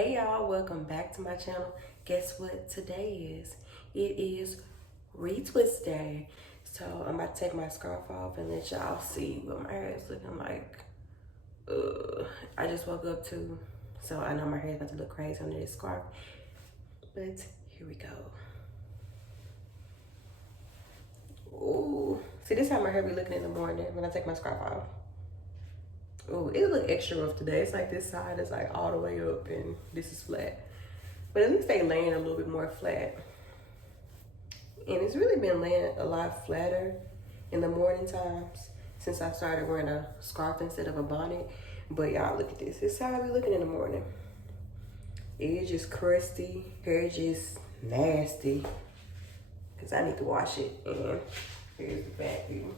Hey y'all, welcome back to my channel. Guess what today is? It is retwist day. So I'm about to take my scarf off and let y'all see what my hair is looking like. I just woke up too, so I know my hair is about to look crazy under this scarf. But here we go. Ooh, see, this is how my hair be looking in the morning when I take my scarf off. Oh, it look extra rough today. It's like this side is like all the way up and this is flat. But at least they laying a little bit more flat. And it's really been laying a lot flatter in the morning times since I started wearing a scarf instead of a bonnet. But y'all, look at this. This is how I be looking in the morning. It's just crusty, hair just nasty. Cause I need to wash it. And here's the back view.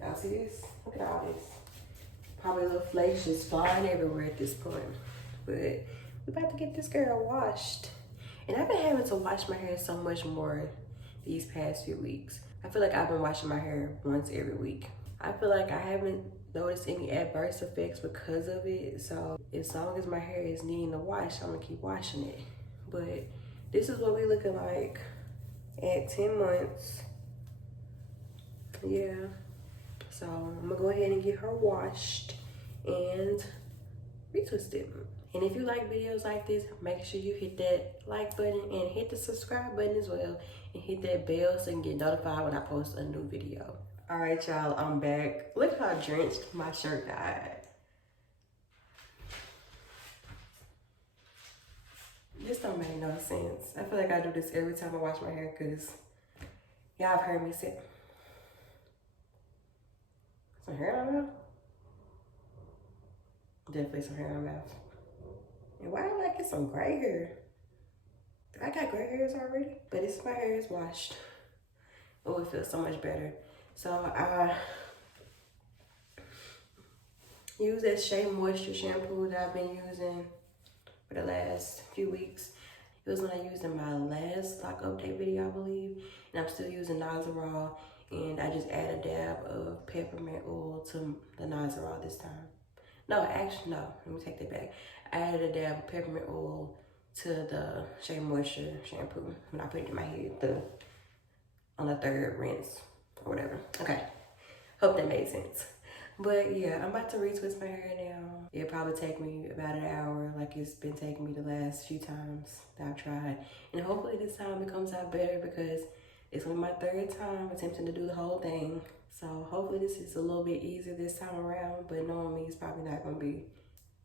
Y'all see this? Look at all this. Probably little flakes just flying everywhere at this point. But we're about to get this girl washed. And I've been having to wash my hair so much more these past few weeks. I feel like I've been washing my hair once every week. I feel like I haven't noticed any adverse effects because of it. So as long as my hair is needing to wash, I'm gonna keep washing it. But this is what we looking like at 10 months. Yeah. So I'm gonna go ahead and get her washed and retwist it. And if you like videos like this, make sure you hit that like button and hit the subscribe button as well. And hit that bell so you can get notified when I post a new video. All right, y'all, I'm back. Look how drenched my shirt got. This don't make no sense. I feel like I do this every time I wash my hair because y'all have heard me say, some hair in my mouth? Definitely some hair in my mouth. And why do I get some gray hair? I got gray hairs already, but it's my hair is washed. Oh, it feels so much better. So I use that Shea Moisture shampoo that I've been using for the last few weeks. It was when I used in my last lock update video, I believe. And I'm still using Nizoral. And I just add a dab of peppermint oil to the Nizoral this time. No, actually, no. Let me take that back. I added a dab of peppermint oil to the Shea Moisture shampoo when I put it in my head on the third rinse or whatever. Okay, hope that made sense. But yeah, I'm about to retwist my hair now. It'll probably take me about an hour like it's been taking me the last few times that I've tried. And hopefully this time it comes out better because it's only my third time attempting to do the whole thing. So hopefully this is a little bit easier this time around, but knowing me, it's probably not gonna be,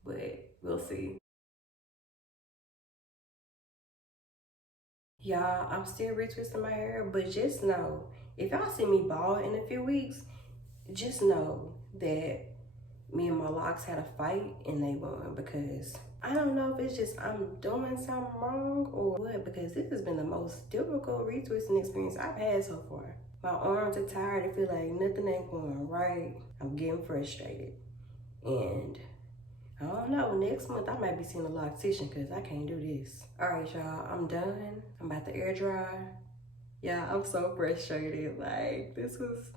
but we'll see. Y'all, I'm still retwisting my hair, but just know, if y'all see me bald in a few weeks, just know that me and my locks had a fight and they won because I don't know if it's just I'm doing something wrong or what, because this has been the most difficult retwisting experience I've had so far. My arms are tired. I feel like nothing ain't going right. I'm getting frustrated. And I don't know, next month I might be seeing a loctician because I can't do this. All right, y'all, I'm done. I'm about to air dry. Yeah, I'm so frustrated. Like, this was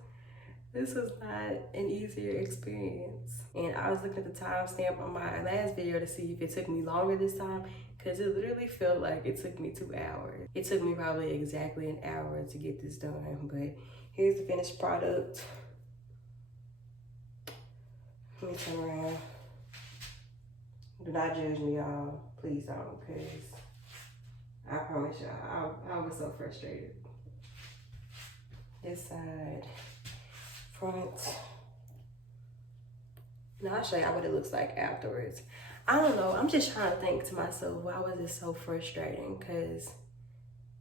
not an easier experience. And I was looking at the timestamp on my last video to see if it took me longer this time, because it literally felt like it took me 2 hours. It took me probably exactly an hour to get this done, but here's the finished product. Let me turn around. Do not judge me, y'all. Please don't, because I promise y'all, I was so frustrated. This side, front. Now I'll show y'all what it looks like afterwards. I don't know, I'm just trying to think to myself, why was it so frustrating? Because,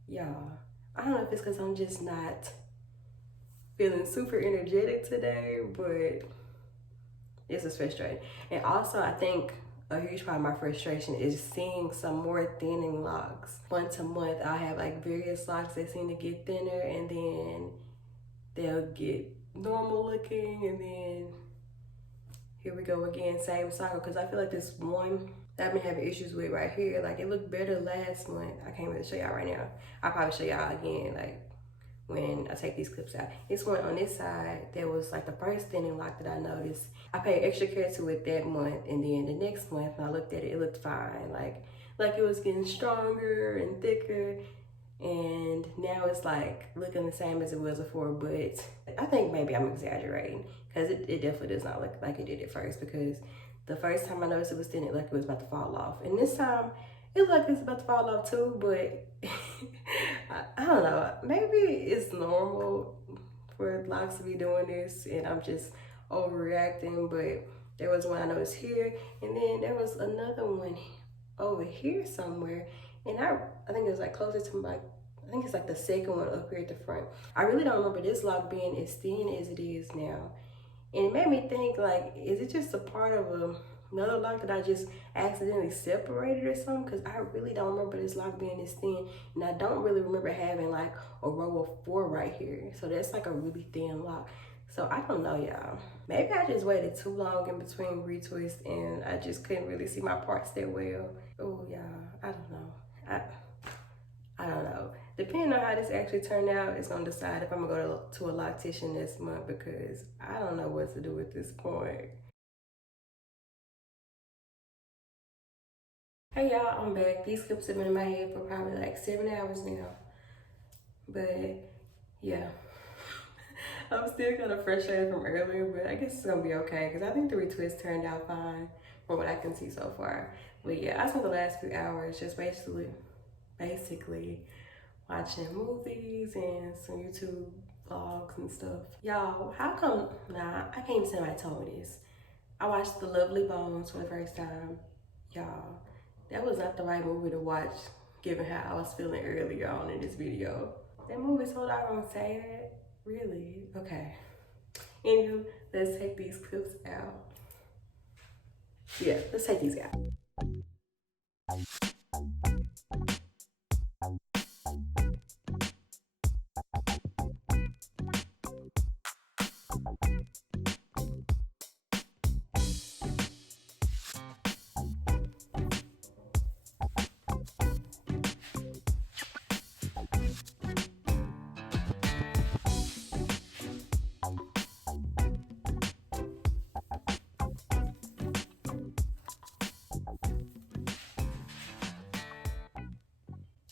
y'all, I don't know if it's because I'm just not feeling super energetic today, but this is frustrating. And also, I think a huge part of my frustration is seeing some more thinning locks. Month to month, I'll have like various locks that seem to get thinner and then they'll get normal looking, and then here we go again, same cycle. Because I feel like this one that I've been having issues with right here, like it looked better last month. I can't really show y'all right now. I'll probably show y'all again like when I take these clips out. This one on this side, that was like the first thinning lock that I noticed. I paid extra care to it that month, and then the next month when I looked at it, it looked fine. Like it was getting stronger and thicker, and now it's like looking the same as it was before. But I think maybe I'm exaggerating, because it definitely does not look like it did at first, because the first time I noticed it was thin, it looked like it was about to fall off, and this time it looked like it's about to fall off too. But I don't know, maybe it's normal for locks to be doing this and I'm just overreacting. But there was one I noticed here, and then there was another one over here somewhere, and I think it was like closer to my, I think it's like the second one up here at the front. I really don't remember this lock being as thin as it is now, and it made me think, like, is it just a part of another lock that I just accidentally separated or something? Because I really don't remember this lock being this thin, and I don't really remember having like a row of 4 right here, so that's like a really thin lock. So I don't know, y'all. Maybe I just waited too long in between retwists and I just couldn't really see my parts that well. Oh, y'all, I don't know. I don't know. Depending on how this actually turned out, it's gonna decide if I'm gonna go to a loctician this month, because I don't know what to do at this point. Hey y'all, I'm back. These clips have been in my head for probably like 7 hours now. But yeah. I'm still kind of frustrated from earlier, but I guess it's gonna be okay, because I think the retwist turned out fine from what I can see so far. But yeah, I spent the last few hours just basically watching movies and some YouTube vlogs and stuff. Y'all, how come, nah, I can't even say somebody told me this. I watched The Lovely Bones for the first time. Y'all, that was not the right movie to watch, given how I was feeling earlier on in this video. That movie's so doggone sad. Really? Okay. Anywho, let's take these clips out. Yeah, let's take these out.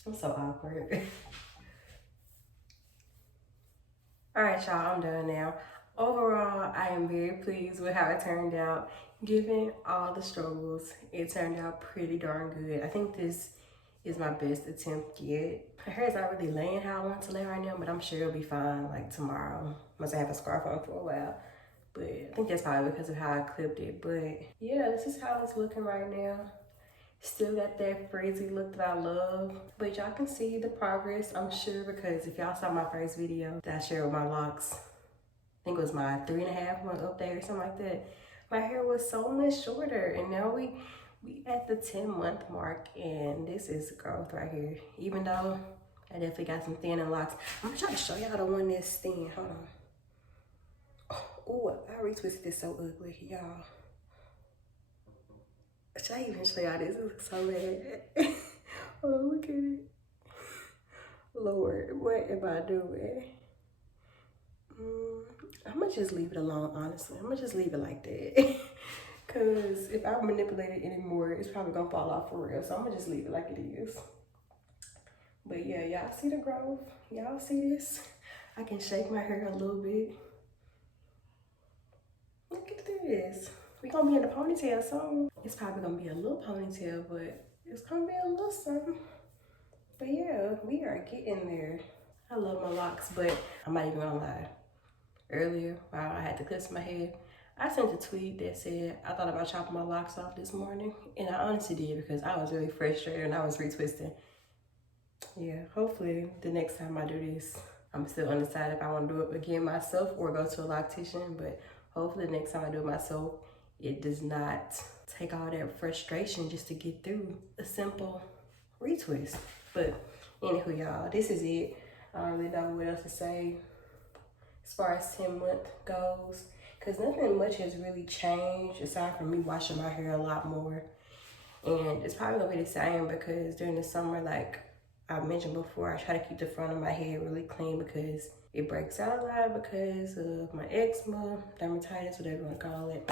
I'm so awkward. All right, y'all, I'm done now. Overall, I am very pleased with how it turned out. Given all the struggles, it turned out pretty darn good. I think this is my best attempt yet. My hair is not really laying how I want to lay right now, but I'm sure it'll be fine like tomorrow, once I have a scarf on for a while. But I think that's probably because of how I clipped it. But yeah, this is how it's looking right now. Still got that frizzy look that I love, but y'all can see the progress, I'm sure, because if y'all saw my first video that I shared with my locks, I think it was my 3.5 month update or something like that, my hair was so much shorter, and now we at the 10-month mark, and this is growth right here. Even though I definitely got some thinning locks, I'm gonna try to show y'all the one that's thin. Hold on. Oh, I retwisted this so ugly, y'all. Should I even show y'all this? It looks so bad. Oh, look at it. Lord, what am I doing? I'm gonna just leave it alone, honestly. I'm gonna just leave it like that. Cause if I manipulate it anymore, it's probably gonna fall off for real. So I'm gonna just leave it like it is. But yeah, y'all see the growth? Y'all see this? I can shake my hair a little bit. Look at this. We're gonna be in a ponytail soon. It's probably gonna be a little ponytail, but it's gonna be a little something. But yeah, we are getting there. I love my locks, but I'm not even gonna lie. Earlier, while I had the clips in my head, I sent a tweet that said I thought about chopping my locks off this morning, and I honestly did, because I was really frustrated and I was retwisting. Yeah, hopefully the next time I do this, I'm still undecided if I want to do it again myself or go to a loctician, but hopefully the next time I do it myself, it does not take all that frustration just to get through a simple retwist. But anywho, y'all, this is it. I don't really know what else to say as far as 10-month goes, because nothing much has really changed aside from me washing my hair a lot more. And it's probably gonna be the same, because during the summer, like, I mentioned before, I try to keep the front of my head really clean because it breaks out a lot because of my eczema, dermatitis, whatever you want to call it.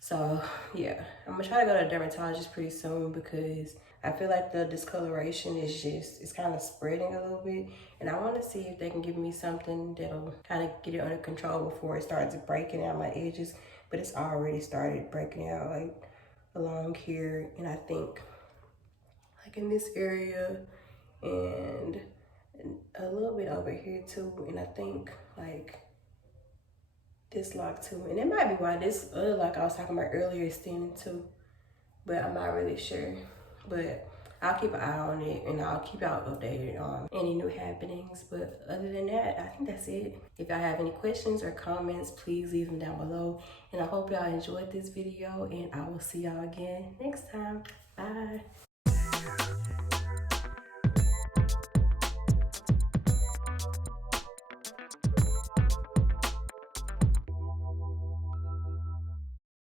So yeah, I'm gonna try to go to a dermatologist pretty soon because I feel like the discoloration is it's kind of spreading a little bit, and I want to see if they can give me something that'll kind of get it under control before it starts breaking out my edges. But it's already started breaking out like along here, and I think like in this area and a little bit over here too, and I think like this lock too, and it might be why this other lock I was talking about earlier is thinning too, but I'm not really sure. But I'll keep an eye on it and I'll keep y'all updated on any new happenings. But other than that, I think that's it. If y'all have any questions or comments, please leave them down below. And I hope y'all enjoyed this video, and I will see y'all again next time. Bye.